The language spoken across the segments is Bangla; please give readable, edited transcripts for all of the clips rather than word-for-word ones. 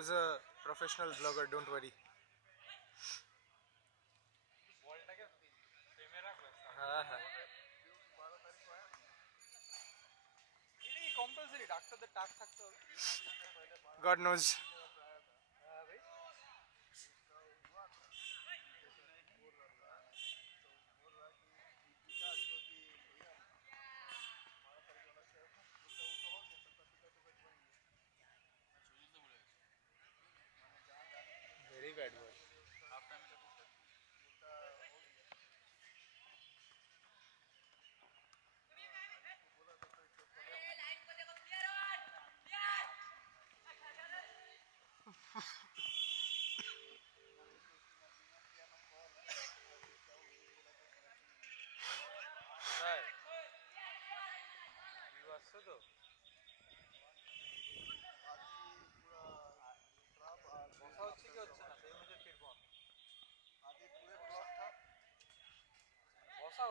was a professional vlogger, don't worry. हाँ हाँ God knows. Very bad boy.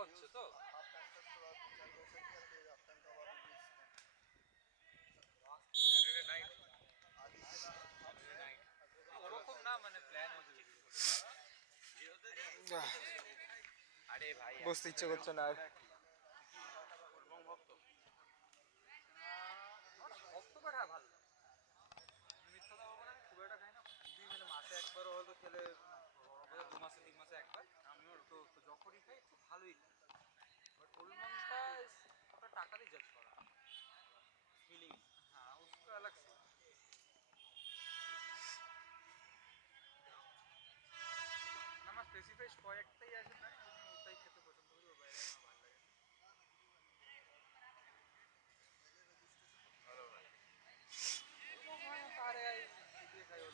হচ্ছে তো ওরকম না মানে প্ল্যান হচ্ছে আরে ভাই বসতে ইচ্ছে করছে না আর ভক্তবার হ্যাঁ ভালো মিথ্যা দাও না খুব একটা খাই না খুবই মানে মাসে একবারও হয়তো খেলে 2 মাসে 3 মাসে একবার আমিও তো যখনই খাই খুব ভালোই খাই বাট ওলমনটা আপনার টাকা দিয়ে জাজ করা ফিলিং হ্যাঁ उसका अलग से না আমার স্পেসিফাই কয়েকটাই আছে না আমি ওটাই খেতে পছন্দ করি ওর বাইরে আমার ভালো লাগে ভালো ভাই পারে দিয়ে খাই ওর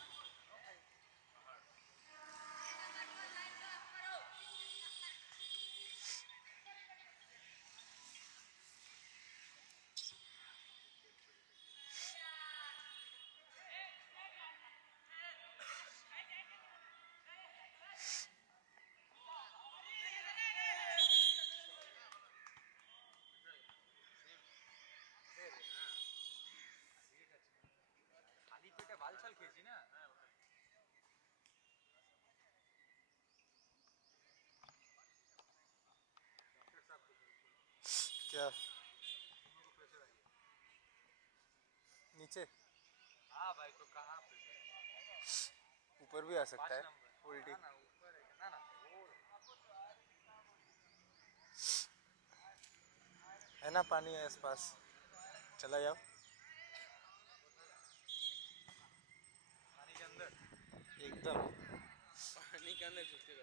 খালি পেটে বালছাল খেয়েছি না क्या नीचे हाँ भाई तो कहाँ पे ऊपर भी आ सकता है उल्टी ना ऊपर ना ना है ना पानी है आस पास चला जाओ पानी के अंदर एकदम पानी के अंदर झुक के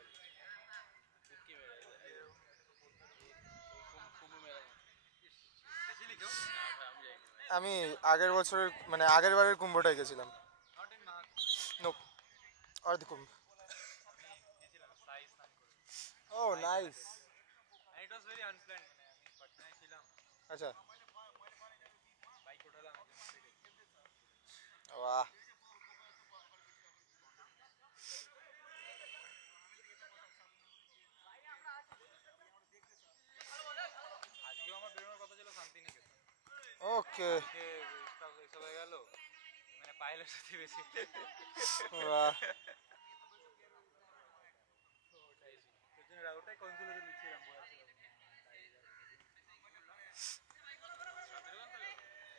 झुकी मेरा আমি আগের বছরের মানে আগের বারের কুম্ভটাই গেছিলাম নোপ আর দেখুন ও nice it was very unplanned মানে আমি পাটনায় ছিলাম আচ্ছা বাইক ওঠালাম বাহ আজকেও আমার বেরোনোর কথা ছিল শান্তিনিকেতন ওকে স্টক এসব হয়ে গেল মানে পাইলের সাথে বেশি বাহ ওটাই কনসোলেশন লিখছিলাম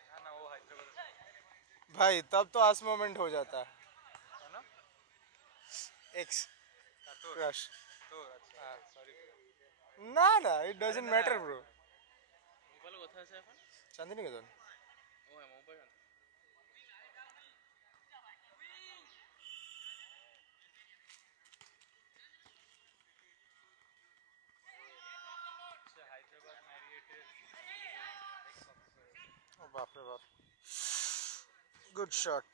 ना ना वो हैदराबाद भाई तब तो आस मोमेंट हो जाता है ना एक्स क्रश तो अच्छा सॉरी ना ना it doesn't matter bro mobile কোথায় আছে এখন শান্তিনিকেতন ও হ্যাঁ মোবাইল আচ্ছা হায়দ্রাবাদ ম্যারিয়েটের ও বাপ রে বাপ good shot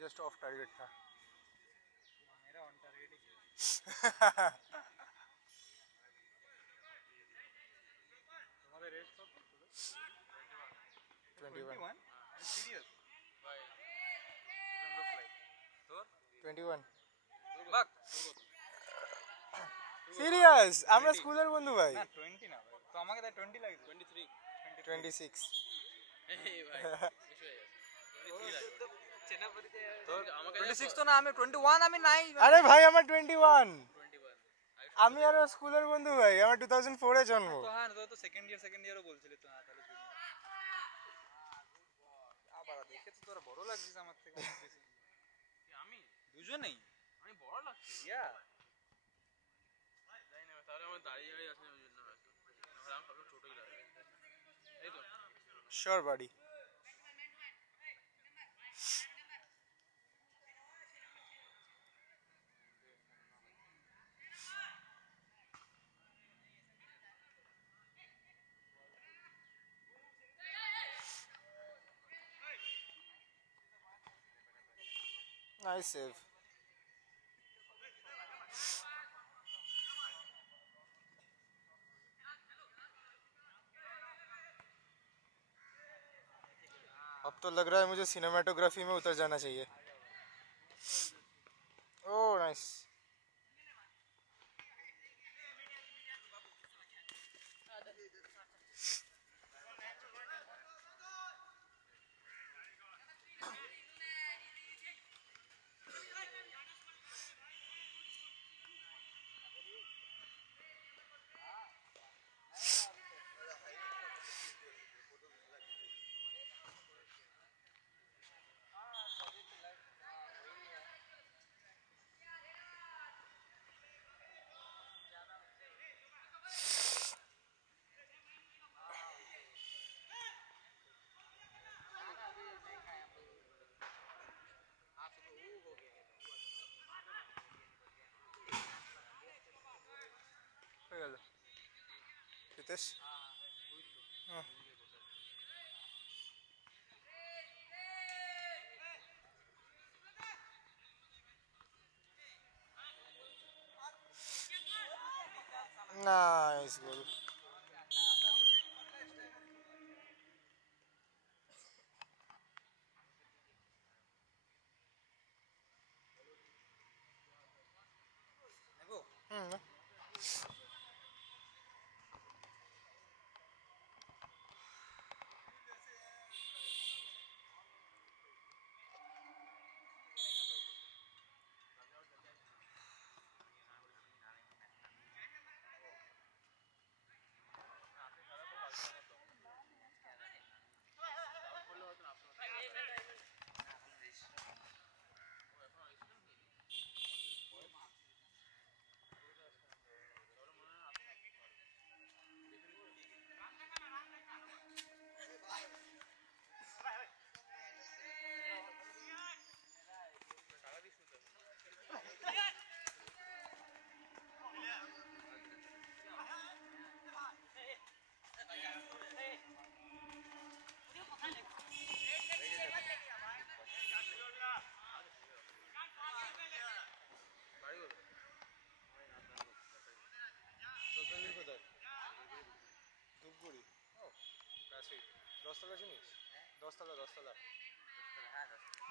just of target था मेरा ऑन टारगेट ही तुम्हारे रेस कब 21 सीरियस भाई doesn't look like তোর 21 বাক সিরিয়াস আমরা স্কুলের বন্ধু ভাই না 20 না ভাই তো আমাকে তাই 20 লাগে 23 26 26 তো না, আমি 21, আমি নাই। আরে ভাই আমার 21, আমি আর স্কুলের বন্ধু ভাই, আমার 2004 এ জন্ম। তো হ্যাঁ, তো সেকেন্ড ইয়ারও বলছিলি তো, না তাহলে আবার দেখে তো তোরা বড় লাগছিস আমার থেকে অনেক বেশি। আমি দুজনেই আমি বড় লাগছি ইয়া, জানি না তাহলে আমার দাঁড়িয়ে দাঁড়িয়ে আছে ওই জন্য হয়তো, নাহলে আমি সবসময় ছোটই লাগে, এই তো। Sure buddy. Nice save. अब तो लग रहा है मुझे सिनेमेटोग्राफी में उतर जाना चाहिए। Oh nice. Hitesh? Nice goal. Hmm.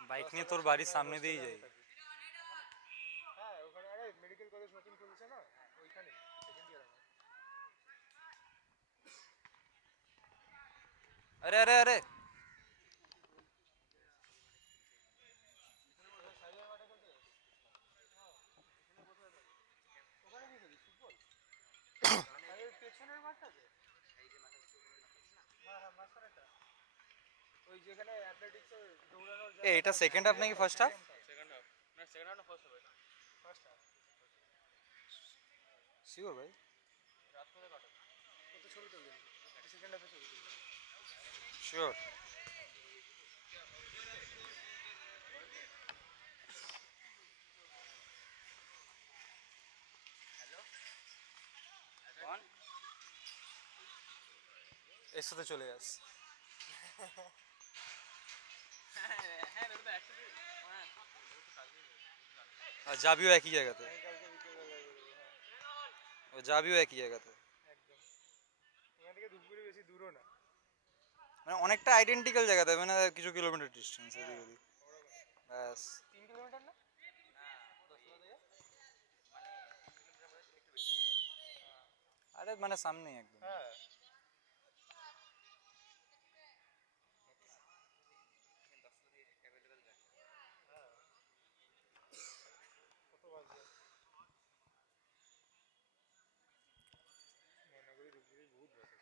Bike নিয়ে তোর বাড়ির সামনে দিয়েই যাই। হ্যাঁ ওখানে, আরে মেডিকেল কলেজ নতুন খুলছে না ওইখানে, সেকেন্ড ইয়ার। আরে আরে আরে পেছনের মাঠটাতে, হ্যাঁ হ্যাঁ মাঝখানেটা, ওই যেখানে অ্যাথলেটিক্সের দৌড়ানোর এ এটা সেকেন্ড হাফ নাকি ফার্স্ট হাফ? সেকেন্ড হাফ না, সেকেন্ড হাফ না first half? First half. Sure ভাই? রাত করে কাটো, কত ছবি তুলবেন, সেকেন্ড হাফে ছবি তুলবেন। শিওর। এর সাথে চলে যাস। আর যাবিও একই জায়গাতে, ও যাবিও একই জায়গাতে, একদম এখান থেকে ধূপগুড়ি বেশি দূরও না, মানে অনেকটা আইডেন্টিক্যাল জায়গাতে, মানে কিছু কিলোমিটার ডিস্টেন্স এদিক ওদিক, ব্যাস। 3 কিলোমিটার না? আরে মানে সামনেই একদম। হ্যাঁ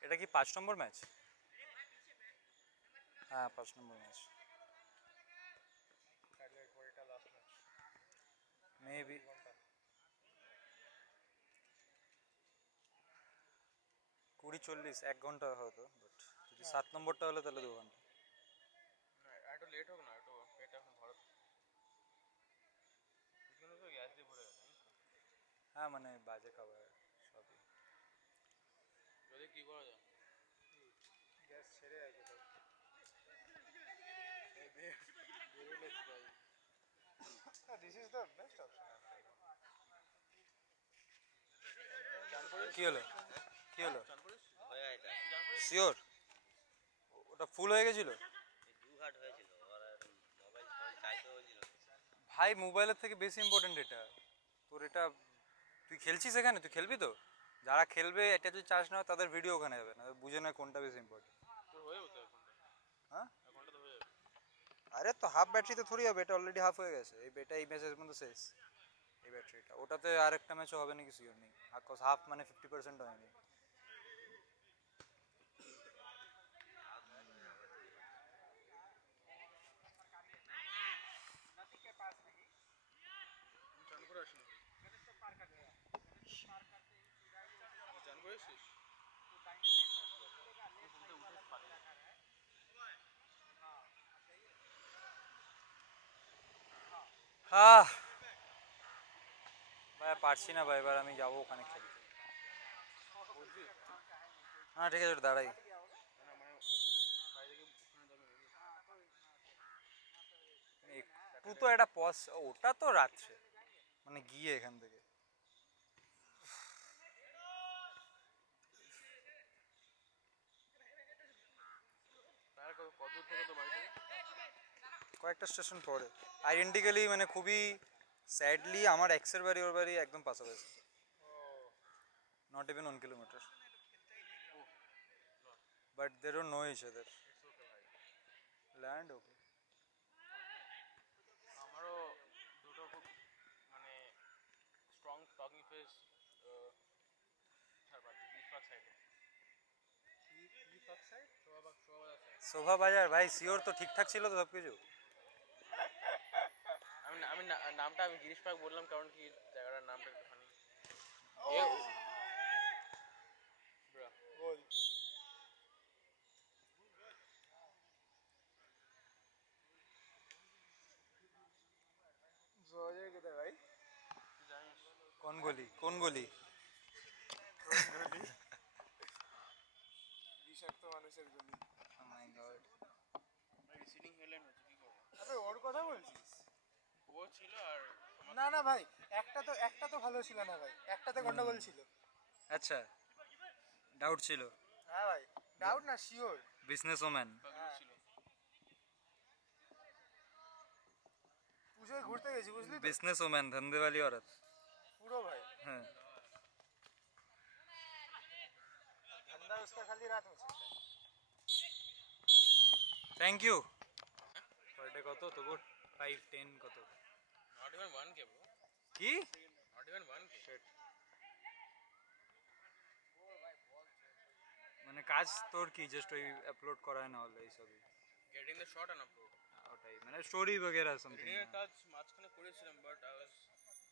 এটা কি 5 নম্বর ম্যাচ? হ্যাঁ 5 নম্বর ম্যাচ মেবি। 20-40 1 ঘন্টা হয়তো, বাট যদি 7 নম্বরটা হলে তাহলে 2 ঘন্টা। একটু লেট হোক না, একটু পেটটা এখন ভরা কিন্তু তো গ্যাস দিয়ে ভরে গেছে। হ্যাঁ মানে বাজে খাবার সবই। যদি কি করা যায়, গ্যাস ছেড়ে আছে তো this is the best option. কি হলো কি হলো শিওর ওটা ফুল হয়ে গেছিল? ভাই মোবাইলের থেকে বেশি ইম্পর্টেন্ট এটা। তোর এটা তুই খেলছিস এখানে, তুই খেলবি তো? যারা খেলবে এটা যদি চার্জ না হয় তাদের ভিডিও ওখানে যাবে না, বুঝে না কোনটা বেশি ইম্পর্টেন্ট। তোর হয়ে যেত হ্যাঁ এখনটা তো হয়ে যাবে। আরে তো হাফ ব্যাটারিতে থোড়ি হবে, এটা অলরেডি হাফ হয়ে গেছে। এই ম্যাচের মধ্যে শেষ এই ব্যাটারিটা, ওটাতে আরেকটা ম্যাচও হবে নাকি শিওর নেই। হাফ মানে 50% হয়নি। চান করে আসিনি, চান করে এসছিস? আহ ভাই পারছি না ভাই, এবার আমি যাবো ওখানে খেলতে। হ্যাঁ ঠিক আছে ওটা দাঁড়াই। একটু তো একটা পস, ওটা তো রাত্রে মানে গিয়ে এখান থেকে কত থেকে তো বাড়ি থেকে? কয়েকটা স্টেশন পরে। আইডেন্টিক্যালি মানে খুবই স্যাডলি আমার এক্সের বাড়ি ওর বাড়ি একদম পাশাপাশি, not even 1 kilometre, but they don't know each other. ল্যান্ড ওকে। আমারও দুটো খুব মানে স্ট্রং টকিং ফেস সাইডে। কি পাক সাইড? শোভাবাগ সাইড। শোভা বাজার ভাই শিওর তো ঠিকঠাক ছিল তো সব কিছু? আমি নামটা আমি গিরিশ পার্ক বললাম কারণ কি জায়গাটার নামটা একটুখানি বল। জয় কোথায় ভাই? তুই জানিস কোন গলি কোন গলি? বিষাক্ত মানুষের গলি। Oh my god. Residing Helen হচ্ছে কি করবো? আরে ওর কথা বলছিস? ও ছিল আর না না ভাই, একটা তো ভালো ছিল না ভাই, একটাতে গন্ডগোল ছিল। আচ্ছা ডাউট ছিল। হ্যাঁ ভাই, ডাউট না শিওর। Business woman. ছিল। পুজোয় ঘুরতে গেছি বুঝলি তো, बिजनेस वुमेन धंधे वाली औरत। পুরো ভাই हाँ धंधा उसका खाली रात में चलता है। Thank you. पर डे কত তো গুড 5-10 কত? Not even 1K bro. কি নট ইভেন 1K। মানে কাজ তোর কি জাস্ট ওই আপলোড করা না হলো এই সবই? Getting the shot and upload. ওটাই মানে স্টোরি বগেরা সামথিং। এডিটিং এর কাজ মাঝখানে করেছিলাম বাট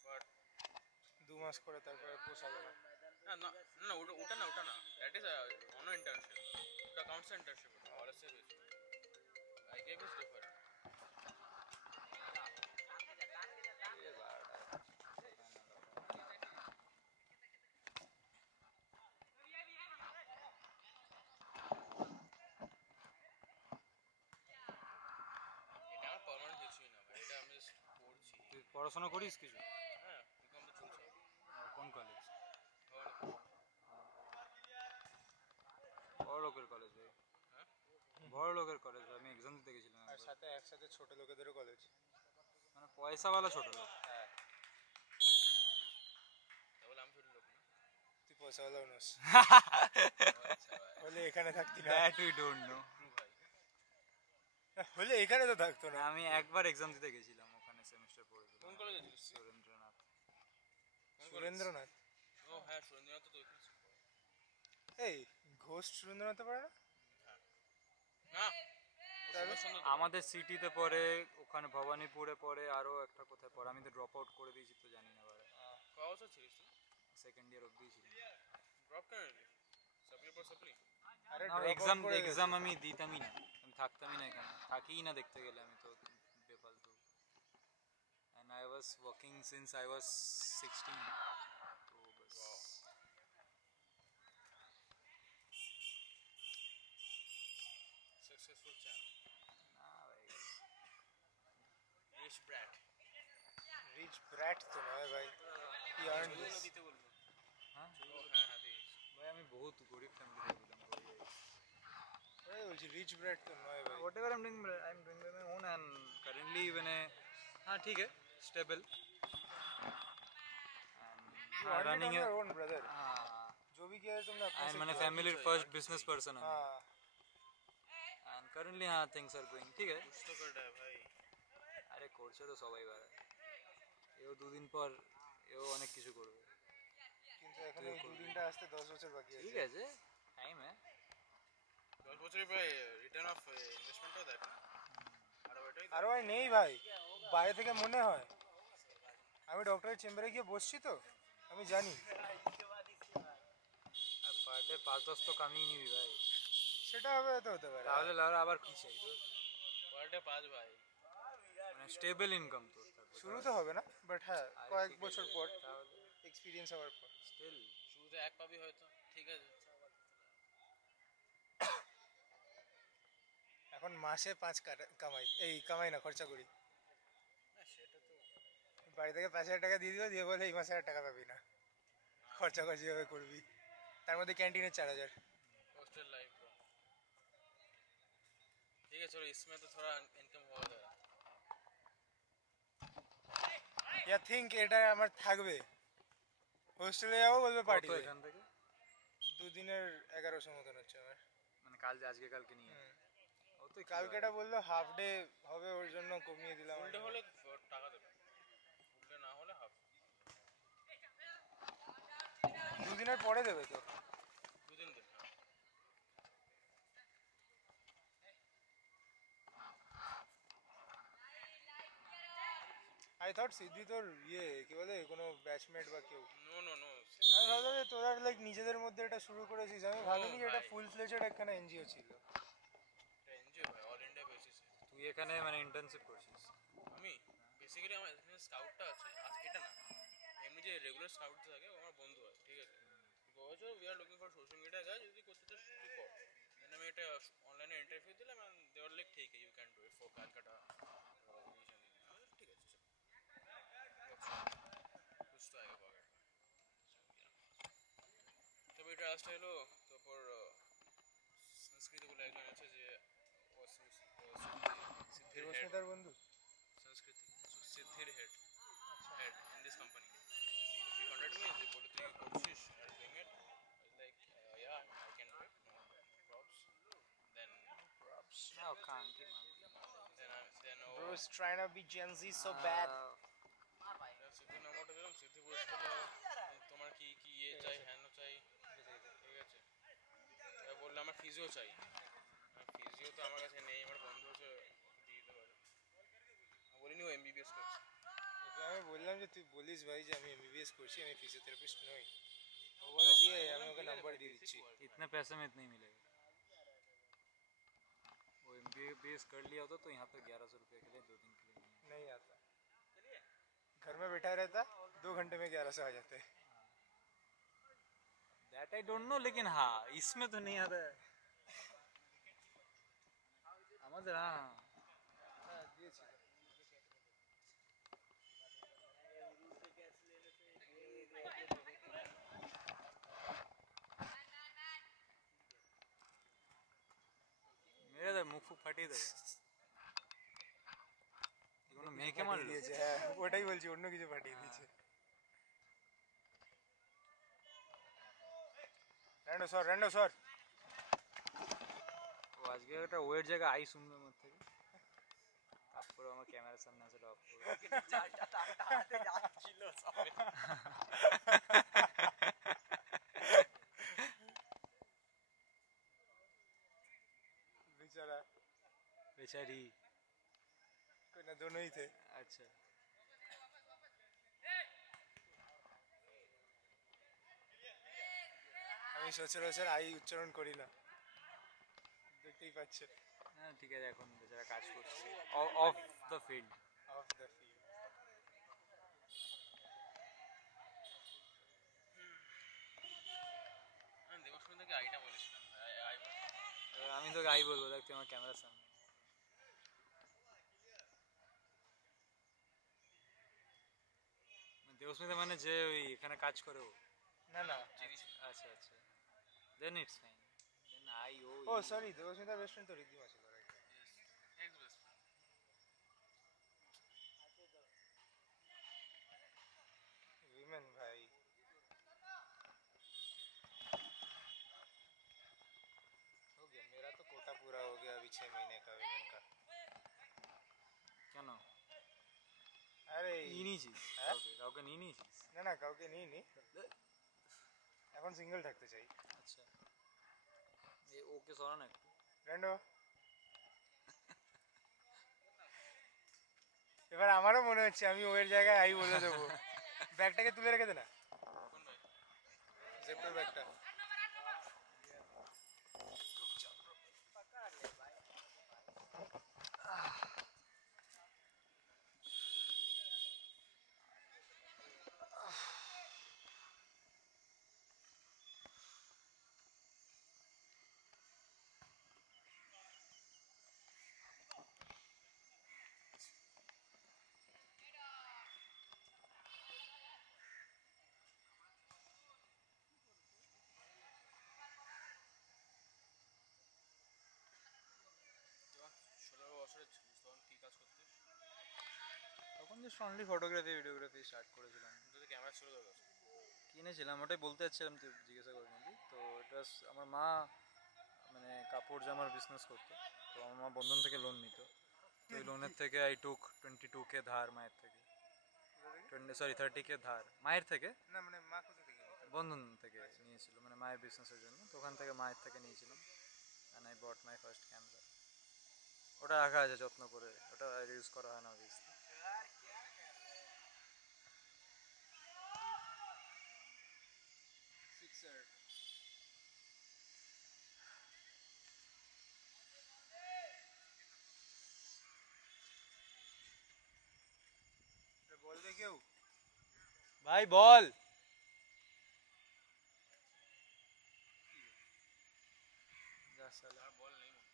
বাট 2 মাস করে তারপরে পোষাবে না। না না না ওটা না দ্যাট ইজ অন ইন্টার্নশিপ। ওটা counts internship অলসে base. I gave is different. এটা আমার পার্মানেন্ট কিছুই না ভাই, এটা আমি জাস্ট পড়ছি। তুই পড়াশোনা করিস কিছু? হ্যাঁ বিকম তো চলছে। কোন কলেজ? ভবানীপুর। বড় লোকের কলেজ ভাই। হ্যাঁ বড় লোকের কলেজ, আমি এক্সাম দিতে গেছিলাম আর একবার। সাথে একসাথে ছোট লোকেদেরও কলেজ। মানে পয়সাওয়ালা ছোট লোক। হ্যাঁ, তাহলে আমি ছোট লোক না। তুই পয়সাওয়ালা নোস, আচ্ছা ভাই। হলে এখানে থাকতি না। That we don't know. True ভাই। হলে এখানে তো থাকতো না। আমি একবার এক্সাম দিতে গেছিলাম ওখানে সেমিস্টার পড়েছিলাম। কোন কলেজে ছিলিস? সুরেন্দ্রনাথ। কোন কলেজ? সুরেন্দ্রনাথ। ও হ্যাঁ সুরেন্দ্রনাথ তো ওইখানে ছিল। এই ঘোষ সুরেন্দ্রনাথে পড়ে না? না তাহলে আমাদের সিটিতে পড়ে, ওখানে ভবানীপুরে পড়ে, আরও একটা কোথায় পড়ে, আমি তো ড্রপ আউট করে দিয়েছি তো জানি না এবারে। ক বছর ছিলিস তুই? সেকেন্ড ইয়ার অব্দি ছিল। ড্রপ কেন নিলি? সাপ্লি পর সাপ্লি? আরে না, drop out এক্সাম করে এক্সাম গেছে। আমি দিতামই না, আমি থাকতামই না এখানে, থাকিই না দেখতে গেলে আমি তো বেফালতু। And I was working since I was 16, তো বাস। সাকসেসফুল চ্যান না ভাই, রিচ ব্র্যাট রিচ ব্র্যাট তো নয় ভাই, কি আর্ন দিস। দিতে বলবো। হ্যাঁ ও হ্যাঁ হ্যাঁ দিস। ভাই আমি বহুত গরিব ফ্যামিলি থেকে বিলং করি। আরে বলছি রিচ ব্র্যাট তো নয় ভাই। whatever I'm doing by my own, and currently मैंने हाँ ठीक है stable You earn it on running your own, brother. हाँ, जो भी किया है तुमने अपने and से मैंने किया। family first business person हूँ हाँ and currently हाँ things are going ঠিক है। কুছ তো করটা ভাই। আরে করছে তো সবাই বারে, এও দুদিন পর এও অনেক কিছু করবে। কিন্তু এখন এই দুদিনটা আসতে 10 বছর বাকি আছে। ঠিক আছে, টাইম হ্যাঁ। 10 বছরের পরে রিটার্ন অফ ইনভেস্টমেন্টও দেখ না। আর ওইটাই আরো ভাই নেই ভাই, বাইরে থেকে মনে হয়। আমি ডক্টরের চেম্বারে গিয়ে বসছি তো, আমি জানি। পার ডে 5-10 তো কামিয়ে নিবি ভাই, সেটা হবে তো হতে পারে। তাহলে লাউরা আবার কি চাই তো, পার ডে 5 ভাই। মানে স্টেবল ইনকাম তো তারপর শুরুতে হবে না, বাট হ্যাঁ আরে কয়েক ঠিক বছর আছে, পর তাহলে এক্সপিরিয়েন্স হওয়ার পর। স্টিল শুরুতে এক পাবি হয়তো, ঠিক আছে। এখন মাসে 5 কামাই, এই কামাই না খরচা করি। না সেটা তো বাড়ি থেকে 5,000 টাকা দিয়ে দিও, দিয়ে বলে এই মাসে 1,000 টাকা পাবি না, খরচা যেভাবে করবি। তার মধ্যে ক্যান্টিনের 4,000। Hostel life bro. ठीक है चलो, इसमें तो थोड़ा इनकम हो जाएगा। ইয়া থিঙ্ক এটা আমার থাকবে, হোস্টেলে যাবো বলবে পার্টি। কত এখান থেকে, দুদিনের 1100 মতন হচ্ছে আমার। মানে কাল আজকে কালকে নিয়ে ও তো কালকে এটা বললো হাফ ডে হবে, ওর জন্য কমিয়ে দিলাম। फुल डे হলে টাকা দেবে, ফুল ডে না হলে হাফ। দুদিনের পরে দেবে তো। দুদিন দেবে। আই থট সিদ্ধি তোর ইয়ে কি বলে কোনো ব্যাচমেট বা কেউ। নো নো নো, আমি ভাবলাম যে তোরা লাইক নিজেদের মধ্যে এটা শুরু করেছিস, আমি ভাবিনি যে এটা ভাই। ফুল ফ্লেজেড একখানা এনজিও ছিল। এনজিও ভাই, অল ইন্ডিয়া বেসিসে। তুই এখানে মানে ইন্টার্নশিপ করছিস? আমি বেসিক্যালি আমার এখানে স্কাউটটা আছে, আজ এটা না, এমনি যে রেগুলার স্কাউট থাকে ও আমার বন্ধু হয়, ঠিক আছে। বলছো we are looking for social media guys, যদি করতে চাস তুই কর। দেন আমি এটা অনলাইনে ইন্টারভিউ দিলাম, এন্ড দে ওয়ার লাইক ঠিক you can do it for Calcutta organisation. ঠিক আছে চল, कुछ तो आएगा पॉकेट में। তো এটা আসতে হলো, তারপর সংস্কৃত বলে একজন আছে যে ও সিদ্ধির হেড, দেবস্মিতার বন্ধু। সংস্কৃতি সিদ্ধির head head in this company. she contacted me, যে বলে তুই করছিস আর doing it, like yeah I can do it, no props. Then No, can't give then ও Bro is trying to be Gen Z so bad. সিদ্ধি নাম্বারটা দিলাম, সিদ্ধি বলেছিল তোমার কি কি ইয়ে চাই, হ্যান চাই, ঠিক আছে। এবার বললাম আমার ফিজিও চাই, ফিজিও তো আমার কাছে নেই, আমার বন্ধু হচ্ছে দিয়ে দিতে পারে। আমি বলিনি ও এমবিবিএস করছে। ওকে আমি বললাম যে তুই বলিস ভাই যে আমি এমবিবিএস করছি, আমি ফিজিওথেরাপিস্ট নই। ও বলে ঠিক আছে আমি ওকে নাম্বার দিয়ে দিচ্ছি। इतने पैसे में इतना ही मिलेगा। वो MBBS कर लिया होता तो यहाँ पे 1100 रुपये के लिए 2 दिन के लिए नहीं। नहीं आता, घर में बैठा रहता 2 घंटे में 1100 आ जाते हैं। That I don't know, लेकिन हाँ इसमें तो नहीं आता है আমাদের। हाँ হ্যাঁ দিয়েছি তো। मेरे तो मुख फुक फाटिয়ে দেবে, কোনো মেয়েকে মারলো। দিয়েছে, হ্যাঁ ওটাই বলছি, অন্য কিছু পাঠিয়ে দিয়েছে। র্যান্ডো সর। ও আজকে একটা ওয়েট জায়গা আই শুনবে আমার থেকে, তারপরে আমার ক্যামেরার সামনে আসে অফ করবে। बेचारी। कोई ना, दोनों ही थे। अच्छा আমি সচরাচর আই উচ্চারণ করি না, দেখতেই পাচ্ছে। হ্যাঁ ঠিক আছে, এখন বেচারা কাজ করছে of the field. Of the field. আমি দেবস্মিতাকে আইটা বলেছিলাম, আই বলে। এবার আমি তো গাই বলবো, দেখ তুই আমার ক্যামেরার সামনে। দেবস্মিতা মানে যে ওই এখানে কাজ করে ও? না না, আচ্ছা আচ্ছা, then it's fine, then I ও। Oh sorry, Debsmita best friend তো রিদ্ধিমা ছিল, right? Ex best friend. Women भाई। हो गया मेरा तो कोटा पूरा हो गया अभी 6 महीने का विमेन का। কেন আরে নিয়ে নিয়েছিস? হ্যাঁ? কাউকে নিয়ে নিয়েছিস? না না, কাউকে নিইনি, এখন সিঙ্গেল থাকতে চাই। আচ্ছা, ওকে সরা না একটু। র্যান্ডো। এবার আমারও মনে হচ্ছে আমি ওর জায়গায় আই বলে দেবো। ব্যাগটাকে তুলে রেখে দে না, কোন ভাই? জেপ্টোর ব্যাগটা। যখন 16 বছরের ছিলিস তখন কি কাজ করতিস? তখন যে অনলি ফটোগ্রাফি ভিডিওগ্রাফি স্টার্ট করেছিলাম। তোদের ক্যামেরা ছিল তোর কাছে? কিনেছিলাম, ওটাই বলতে যাচ্ছিলাম, তুই জিজ্ঞাসা করে নিলি তো। এটা আমার মা মানে কাপড় জামার বিজনেস করতো, তো আমার মা বন্ধন থেকে লোন নিত, তো এই লোনের থেকে আই টুক 22K ধার মায়ের থেকে, 30K ধার মায়ের থেকে, না মানে মা কোথা থেকে নিত? বন্ধন থেকে নিয়েছিল, মানে মায়ের বিজনেসের জন্য, তো ওখান থেকে মায়ের থেকে নিয়েছিলাম। And I bought my first camera. ওটা রাখা আছে যত্ন করে, ওটা ইউজ করা হয় না অবভিয়াসলি। বল দে কেউ। ভাই বল। আর বল নেই মনে।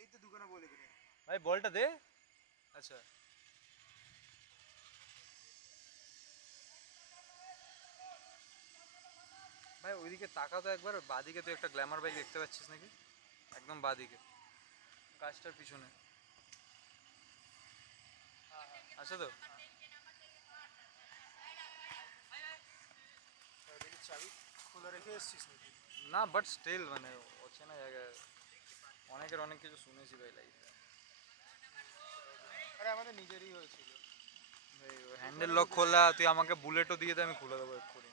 এই তো দুখানা বলে কিনে। ভাই বলটা দে। আচ্ছা ভাই ওইদিকে তাকা তো একবার, বাদিকে তুই একটা গ্ল্যামার বাইক দেখতে পাচ্ছিস নাকি? একদম বাদিকে, গাছটার পিছনে আছে তো? দেখি চাবি খোলা রেখে এসছিস নাকি? না বাট স্টিল মানে অচেনা জায়গায় অনেকের অনেক কিছু শুনেছি ভাই লাইফে। আরে আমাদের নিজেরই হয়েছিল। ভাই হ্যান্ডেল লক খোলা, তুই আমাকে বুলেটও দিয়ে দে, আমি খুলে দেবো এক্ষুনি।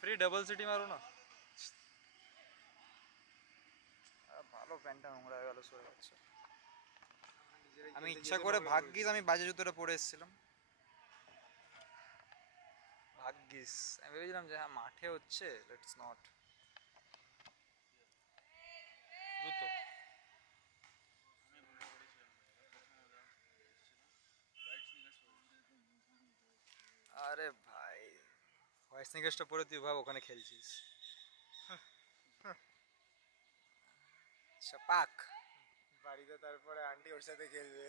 ফ্রি ডাবল সিটি মারো না। ভালো প্যান্টটা নোংরা হয়ে গেল, সরে যাচ্ছে। আমি ইচ্ছা করে ভাগ্যিস আমি বাজে জুতোটা পরে এসেছিলাম, ভাগ্যিস। আমি ভেবেছিলাম যে হ্যাঁ মাঠে হচ্ছে, লেটস নট জুতো। আমি ভুলে পড়েছিলাম হোয়াইট স্নিকার্স পরেছিলাম। আরে ভাই হোয়াইট স্নিকার্সটা পরে তুই ভাব ওখানে খেলছিস। পাক বাড়িতে তারপরে আন্টি ওর সাথে খেলবে।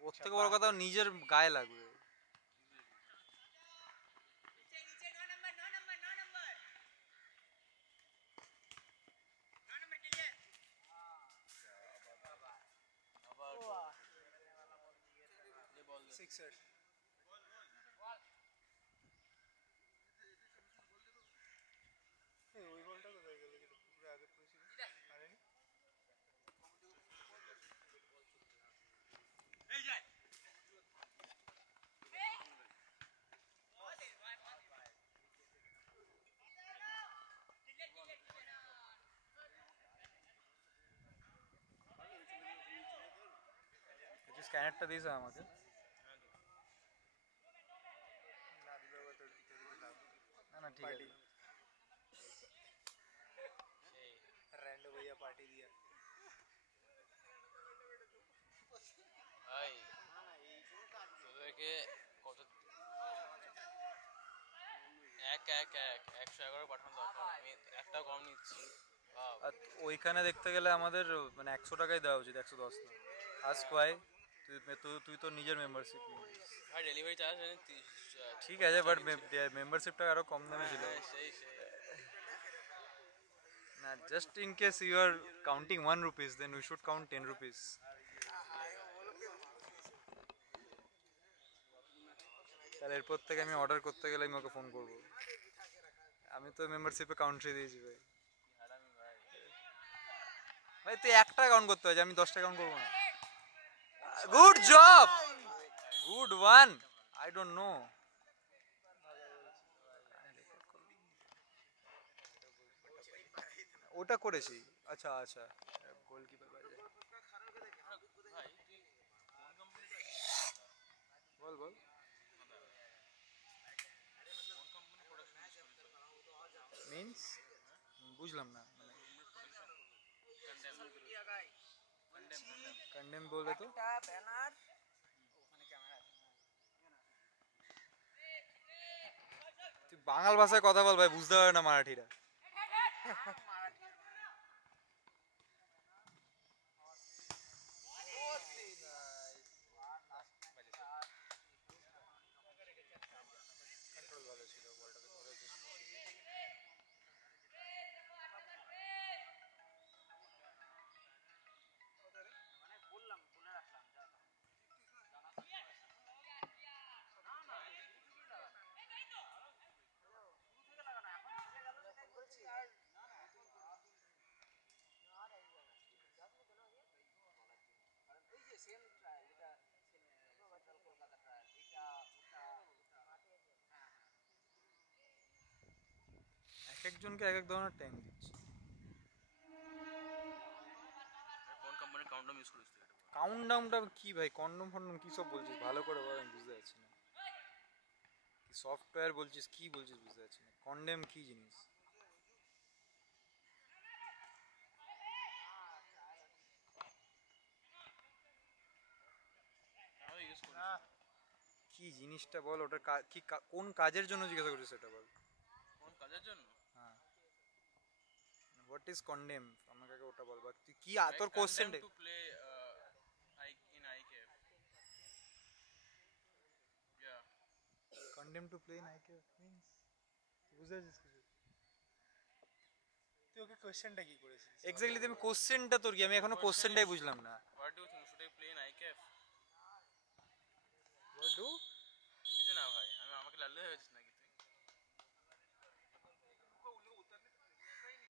ওর থেকে বড় কথা নিজের গায়ে লাগবে। সিক্সার। এই ওই বলটা কোথায় গেল, যেটা পুকুরে আগে পড়েছিল? আরেনি? স্ক্যানারটা দিস আমাকে। না দিলে আবার তোর দিতে দিতে লাভ। না না ঠিক আছে। रैंडो भैया पार्टी दिया। ভাই তোদেরকে কত 111 পাঠানো দরকার, আমি একটাও কম নিচ্ছি ভাব। আর ওইখানে দেখতে গেলে আমাদের মানে 100 টাকাই দেওয়া উচিত, 110 না। আস্ক ওয়াই, তুই তো নিজের মেম্বারশিপ নিয়েছিস। ভাই ডেলিভারি চার্জ ঠিক আছে, বাট মেম্বারশিপটা আরো কম দামে ছিল সেই সেই না। Just in case you are counting 1 rupees, then we should count 10 rupees. তাহলে এরপর থেকে আমি অর্ডার করতে গেলে আমি ওকে ফোন করবো। আমি তো মেম্বারশিপে কাউন্ট্রি দিয়েছি ভাই। ভাই তুই 1 টাকা কাউন্ট করতে হয়, আমি 10 টাকা কাউন্ট করবো না। Good job, good one. I don't know. ওটা করেছি। আচ্ছা আচ্ছা, গোলকিপার বাজে। ভাই তুই কোন কোম্পানি বল বল। মিন্স বুঝলাম না, কন্ডেম বলে তো তুই বাঙাল ভাষায় কথা বল ভাই, বুঝতে পারে না মারাঠিরা। এক একজনকে এক এক ধরনের টাইম দিচ্ছি। কোন কোম্পানির কাউন্টার ইউজ করিস তুই? কাউন্টডাউনটা কি ভাই, কন্ডম ফন্ডম কি সব বলছিস, ভালো করে বল, আমি বুঝতে পারছি না। কি সফটওয়্যার বলছিস, কি বলছিস বুঝতে পারছি না। কন্ডেম কি জিনিস? আমি ইউজ করি। কি জিনিসটা বল, ওটা কি কোন কাজের জন্য জিজ্ঞাসা করছিস সেটা বল। কোন কাজের জন্য? হ্যাঁ, হোয়াট ইজ কন্ডেম, আমাকে আগে ওটা বল। বা তুই কি তোর question to play in IKF. Yeah. Condemn to play in IKF means বুঝতে পারছিস কিছু? তুই ওকে কোশ্চেনটা কি করেছিস? এক্স্যাক্টলি, তুমি কোশ্চেনটা তোর কি, আমি এখনো কোশ্চেনটাই বুঝলাম না। What do you think? Should I play in IKF? What do